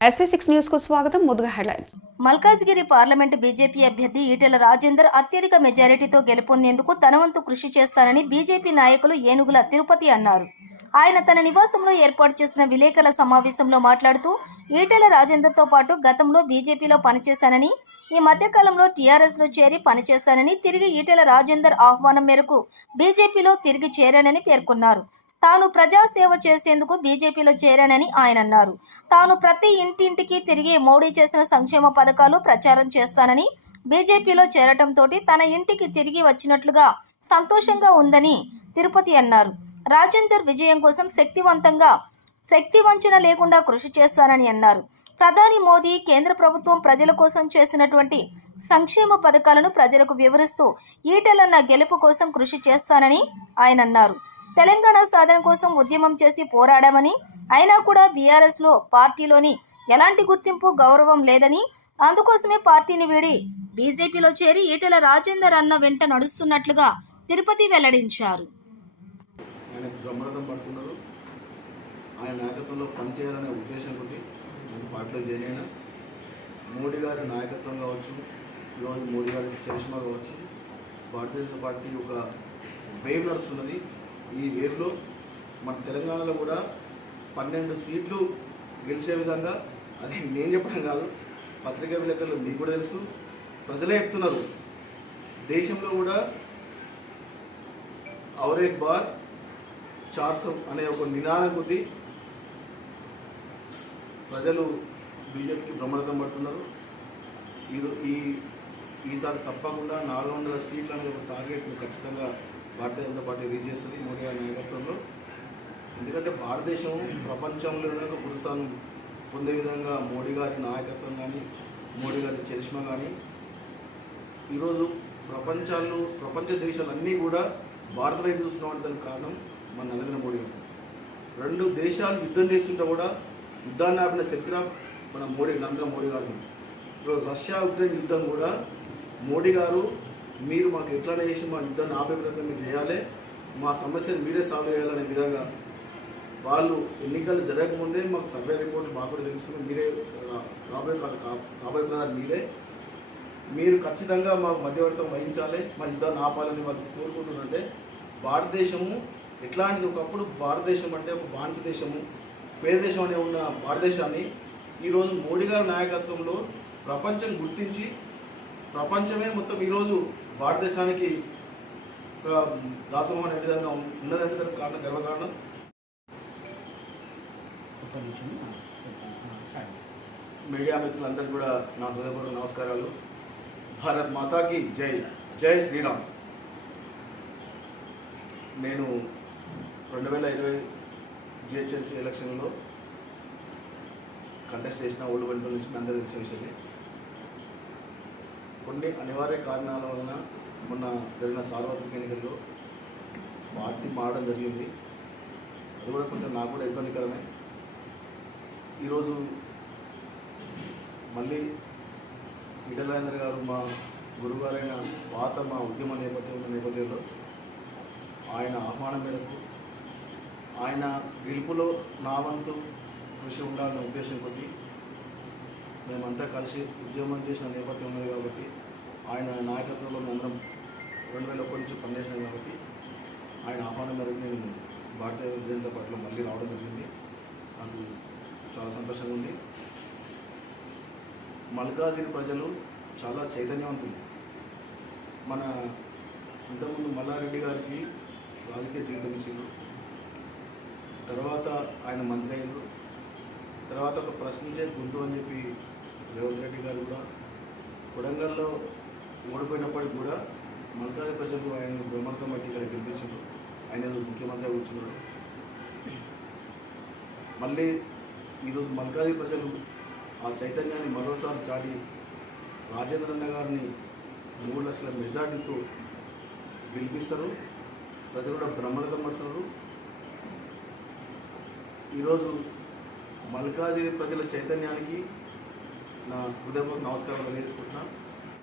SV6 news కు స్వాగతం. ముందుగా హెడ్లైన్స్. మల్కాజ్గిరి పార్లమెంటు బీజేపీ అభ్యర్థి ఈటెల రాజేందర్ అత్యధిక మెజారిటీతో గెలుపొందేందుకు తన వంతు కృషి చేస్తానని బీజేపీ నాయకులు ఏనుగుల తిరుపతి అన్నారు. ఆయన తన నివాసంలో ఏర్పాటు చేసిన విలేకరుల సమావేశంలో మాట్లాడుతూ ఈటెల రాజేందర్తో పాటు గతంలో బీజేపీలో పనిచేశానని, ఈ మధ్యకాలంలో టీఆర్ఎస్లో చేరి పనిచేశానని, తిరిగి ఈటెల రాజేందర్ ఆహ్వానం మేరకు బీజేపీలో తిరిగి చేరానని పేర్కొన్నారు. తాను ప్రజాసేవ చేసేందుకు బీజేపీలో చేరానని ఆయన అన్నారు. తాను ప్రతి ఇంటింటికి తిరిగి మోడీ చేసిన సంక్షేమ పథకాలు ప్రచారం చేస్తానని, బీజేపీలో చేరటంతో తన ఇంటికి తిరిగి వచ్చినట్లుగా సంతోషంగా ఉందని తిరుపతి అన్నారు. రాజేందర్ విజయం కోసం శక్తి వంచన లేకుండా కృషి చేస్తానని అన్నారు. ప్రధాని మోదీ కేంద్ర ప్రభుత్వం ప్రజల కోసం చేసినటువంటి సంక్షేమ పథకాలను ప్రజలకు వివరిస్తూ ఈటెలన్న గెలుపు కోసం కృషి చేస్తానని ఆయన అన్నారు. తెలంగాణ సాధన కోసం ఉద్యమం చేసి పోరాడామని, అయినా కూడా బీఆర్ఎస్లో పార్టీలోని ఎలాంటి గుర్తింపు గౌరవం లేదని, అందుకోసమే పార్టీని వీడి బీజేపీలో చేరి ఈటెల రాజేందర్ అన్న వెంట నడుస్తున్నట్లుగా తిరుపతి వెల్లడించారు. ఆయన నాయకత్వంలో పనిచేయాలనే ఉద్దేశం కొద్ది పార్టీలో జాయిన్ అయినా మోడీ గారి నాయకత్వం కావచ్చు, ఈరోజు మోడీ గారి చరిష్మా కావచ్చు, భారతీయ జనతా పార్టీ ఒక వేవ్ నడుస్తున్నది. ఈ వేవ్లో మన తెలంగాణలో కూడా 12 సీట్లు గెలిచే విధంగా, అది నేను చెప్పడం కాదు, పత్రికా విలేకరులు మీకు కూడా తెలుసు, ప్రజలే చెప్తున్నారు. దేశంలో కూడా ఔర్ ఏక్ బార్ 400 అనే ఒక నినాదం కొద్దీ ప్రజలు బీజేపీకి బ్రహ్మరథం పడుతున్నారు. ఈసారి తప్పకుండా 400 సీట్లు అనే ఒక టార్గెట్ను ఖచ్చితంగా భారతీయ జనతా పార్టీ రీచ్ చేస్తుంది మోడీ గారి నాయకత్వంలో. ఎందుకంటే భారతదేశం ప్రపంచంలోనే ఒక గురుస్థానం పొందే విధంగా మోడీ గారి నాయకత్వం కానీ, మోడీ గారి చరిష్మా కానీ, ఈరోజు ప్రపంచ దేశాలన్నీ కూడా భారత వైపు చూస్తున్నామంటే దానికి కారణం మన నరేంద్ర మోడీ గారు. 2 దేశాలు యుద్ధం చేస్తుంటే కూడా యుద్ధాన్ని ఆపిన చరిత్ర మన నరేంద్ర మోడీ గారు. ఈరోజు రష్యా ఉక్రెయిన్ యుద్ధం కూడా మోడీ గారు, మీరు మాకు ఎట్లనే చేసి మా యుద్ధాన్ని ఆపే ప్రయత్నం మీరు చేయాలి, మా సమస్యను మీరే సాల్వ్ చేయాలనే విధంగా వాళ్ళు ఎన్నికలు జరగకముందే మాకు సర్వే రిపోర్ట్ మాకు కూడా తెలుస్తుంది. మీరే రాబోయే ప్రధాని మీరు ఖచ్చితంగా మాకు మధ్యవర్తం వహించాలి, మా యుద్ధాన్ని ఆపాలని వాళ్ళు కోరుకుంటున్నారంటే, భారతదేశము ఎట్లాంటిది ఒకప్పుడు భారతదేశం అంటే ఒక బానిస దేశము, పేద దేశం అనే ఉన్న భారతదేశాన్ని ఈరోజు మోడీ గారి నాయకత్వంలో ప్రపంచం గుర్తించి, ప్రపంచమే మొత్తం ఈరోజు భారతదేశానికి దాసోహం అనే విధంగా ఉన్నదంటే దానికి కారణం గర్వకారణం. మీడియా మిత్రులందరికీ కూడా నా హృదయపూర్వక నమస్కారాలు. భారత్ మాతాకి జై, జై శ్రీరామ్. నేను 2020 జిహెచ్ఎంసీ ఎలక్షన్లో కంటెస్ట్ చేసిన ఓల్డ్ వెల్పల్ నుంచి అందరూ తెలిసిన విషయమే. కొన్ని అనివార్య కారణాల వలన మొన్న జరిగిన సార్వత్రిక ఎన్నికల్లో పార్టీ మారడం జరిగింది. అది కూడా కొంచెం నాకు కూడా ఇబ్బందికరమే. ఈరోజు మళ్ళీ ఈటెల రాజేందర్ గారు మా గురువుగారైన మా ఉద్యమ నేపథ్యంలో ఆయన ఆహ్వానం మేరకు, ఆయన గెలుపులో నా వంతు కృషి ఉండాలనే ఉద్దేశం కొద్దీ మేమంతా కలిసి ఉద్యమం చేసిన నేపథ్యం ఉన్నది కాబట్టి, ఆయన నాయకత్వంలో మేమందరం 2001 నుంచి పనిచేసినాం కాబట్టి, ఆయన ఆహ్వానం మేరకు నేను భారతీయ జనతా పార్టీలో మళ్ళీ రావడం జరిగింది. నాకు చాలా సంతోషంగా ఉంది. మల్కాజ్గిరి ప్రజలు చాలా చైతన్యవంతులు. మన ఇంతకుముందు మల్లారెడ్డి గారికి రాజకీయ జీవితం ఇచ్చిండ్రు, తర్వాత ఆయన మంత్రి అయ్యారు, తర్వాత ఒక ప్రశ్నించే గొంతు అని చెప్పి రేవంత్ రెడ్డి గారు కూడా కొడంగల్లో ఓడిపోయినప్పటికీ కూడా మల్కాజ్గిరి ప్రజలు ఆయన బ్రహ్మరథం బట్టి ఇక్కడ గెలిపించారు. ఆయన ముఖ్యమంత్రిగా కూర్చున్నారు. మళ్ళీ ఈరోజు మల్కాజ్గిరి ప్రజలు ఆ చైతన్యాన్ని మరోసారి చాటి రాజేంద్ర అన్న గారిని 3 లక్షల మెజార్టీతో గెలిపిస్తారు. ప్రజలు కూడా బ్రహ్మరథం పడుతున్నారు. ఈరోజు మల్కాజ్గిరి ప్రజల చైతన్యానికి నా హృదయపూర్వక నమస్కారాలు తెలియజేసుకుంటున్నాను.